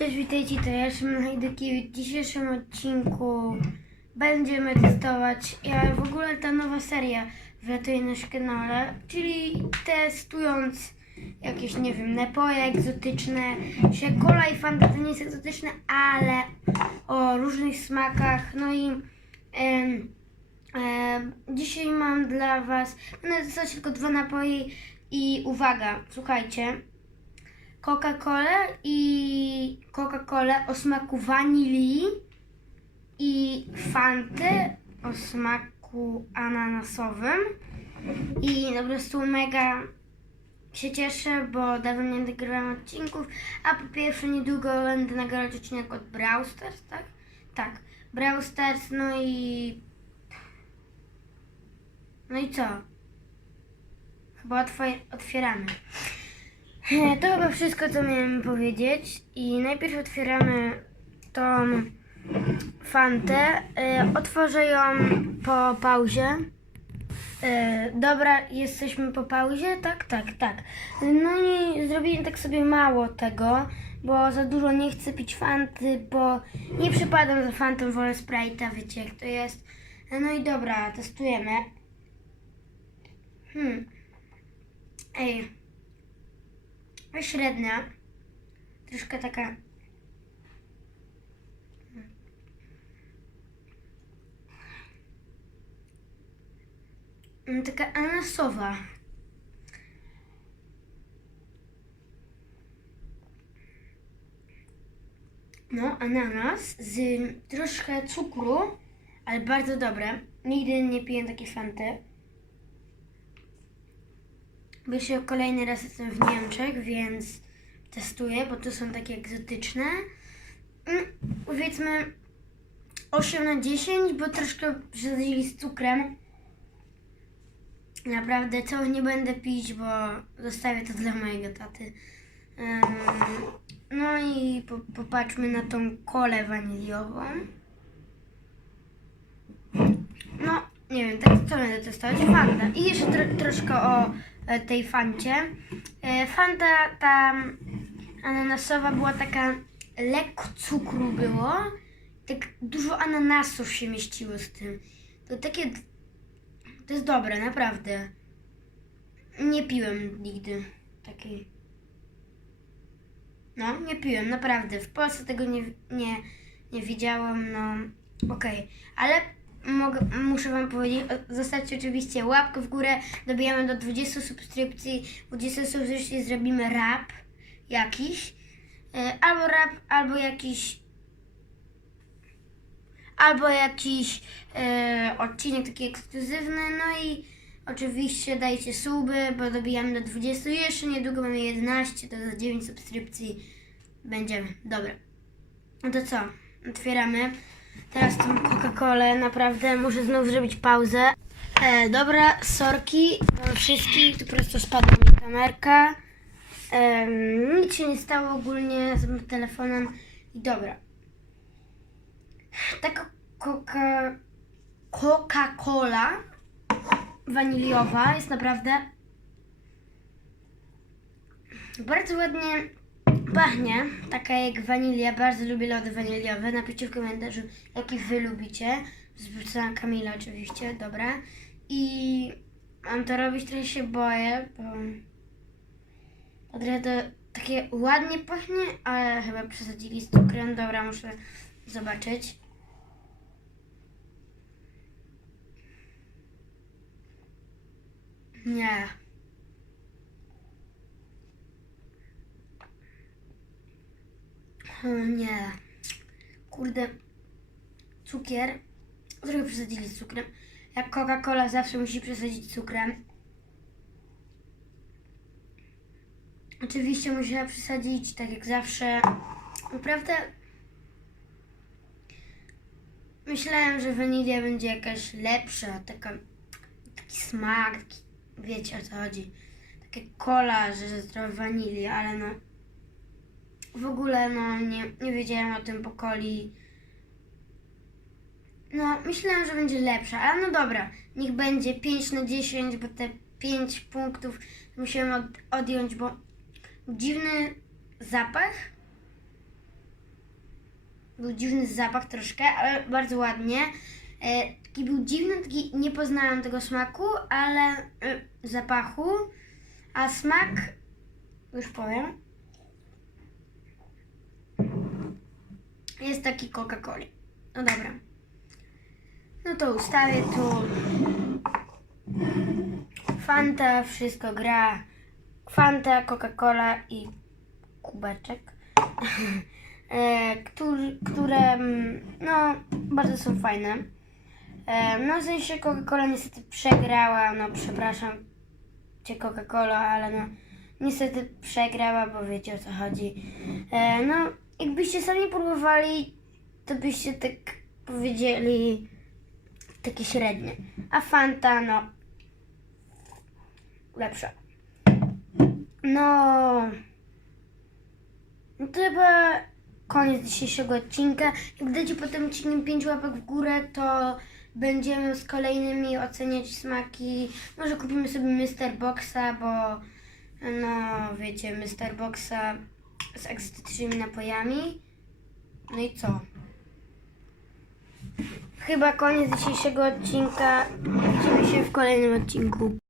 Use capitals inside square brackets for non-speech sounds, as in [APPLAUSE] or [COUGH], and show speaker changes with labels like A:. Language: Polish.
A: Cześć, witajcie, to ja Szymon Hajdykiewicz. W dzisiejszym odcinku będziemy testować ja, w ogóle ta nowa seria wlatuje na kanale, czyli testując jakieś, nie wiem, napoje egzotyczne, się cola i fanta to nie jest egzotyczne, ale o różnych smakach, no i em, em, dzisiaj mam dla Was, będę testować tylko dwa napoje i uwaga, słuchajcie, Coca-Colę i Coca-Colę o smaku wanilii i Fanty o smaku ananasowym. I po prostu mega się cieszę, bo dawno nie nagrywam odcinków, a po pierwsze niedługo będę nagrywać odcinek od Brawl Stars, tak? Tak, Brawl Stars, no i... No i co? Chyba otwieramy. E, To chyba wszystko, co miałem powiedzieć. I najpierw otwieramy tą fantę. E, Otworzę ją po pauzie. E, Dobra, jesteśmy po pauzie? Tak, tak, tak. No i zrobiłem tak sobie mało tego, bo za dużo nie chcę pić fanty, bo nie przypadam za fantą, wolę Sprite'a, wiecie jak to jest. No i dobra, testujemy. Hmm. Ej, średnia. Troszkę taka. Mm, Taka ananasowa. No, ananas z troszkę cukru, ale bardzo dobre. Nigdy nie piję takiej fanty. Jeszcze kolejny raz jestem w Niemczech, więc testuję, bo to są takie egzotyczne. Mm, Powiedzmy 8 na 10, bo troszkę przesadzili z cukrem. Naprawdę całych nie będę pić, bo zostawię to dla mojego taty. No i po, popatrzmy na tą kolę waniliową. No, nie wiem, tak co będę testować? Fanta. I jeszcze tro, troszkę o tej fancie. E, Fanta ta ananasowa była taka lekko cukru było. Tak dużo ananasów się mieściło z tym. To takie. To jest dobre, naprawdę. Nie piłem nigdy takiej. No, nie piłem, naprawdę. W Polsce tego nie, nie, nie widziałam, no okej. Ale mogę, muszę Wam powiedzieć, zostawcie oczywiście łapkę w górę, dobijamy do 20 subskrypcji. 20 subskrypcji zrobimy rap jakiś. E, Albo rap, albo jakiś albo jakiś e, odcinek taki ekskluzywny, no i oczywiście dajcie suby, bo dobijamy do 20 i jeszcze niedługo mamy 11, to za 9 subskrypcji będziemy. Dobra. No to co? Otwieramy. Teraz tą Coca-Colę, naprawdę muszę znowu zrobić pauzę. E, dobra, sorki wam wszystkich, tu prosto spadła mi kamerka. Em, nic się nie stało ogólnie z moim telefonem. I dobra. Taka Coca- Coca-Cola waniliowa jest naprawdę bardzo ładnie pachnie. Taka jak wanilia. Bardzo lubię lody waniliowe. Napiszcie w komentarzu, jaki wy lubicie. Zwrócona Kamila oczywiście, dobra. I mam to robić, trochę się boję, bo bo trochę to takie ładnie pachnie, ale chyba przesadzili z cukrem. Dobra, muszę zobaczyć. Nie. Nie. Kurde. Cukier. Trochę przesadzili z cukrem. Jak Coca-Cola zawsze musi przesadzić cukrem. Oczywiście musiała przesadzić, tak jak zawsze. Naprawdę myślałem, że wanilia będzie jakaś lepsza, taka, taki smak, taki, wiecie o co chodzi. Takie cola, że jest trochę ale no w ogóle no nie, nie wiedziałem o tym po coli. No, myślałem, że będzie lepsza, ale no dobra, niech będzie 5 na 10, bo te 5 punktów musiałem od, odjąć, bo dziwny zapach Był dziwny zapach troszkę, ale bardzo ładnie. E, taki był dziwny, taki nie poznałam tego smaku, ale e, zapachu. A smak, już powiem, jest taki Coca-Coli. No dobra. No to ustawię tu. Fanta, wszystko gra. Fanta, Coca-Cola i kubeczek, [LAUGHS] e, który, które mm, no, bardzo są fajne. E, no w sensie Coca-Cola niestety przegrała, no przepraszam cię Coca-Cola, ale no niestety przegrała, bo wiecie o co chodzi. E, no jakbyście sami próbowali, to byście tak powiedzieli takie średnie. A Fanta, no lepsza. No, no to chyba koniec dzisiejszego odcinka. Jak dacie po tym odcinku 5 łapek w górę, to będziemy z kolejnymi oceniać smaki. Może kupimy sobie Mr. Boxa, bo no wiecie, Mr. Boxa z egzotycznymi napojami. No i co? Chyba koniec dzisiejszego odcinka. Widzimy się w kolejnym odcinku.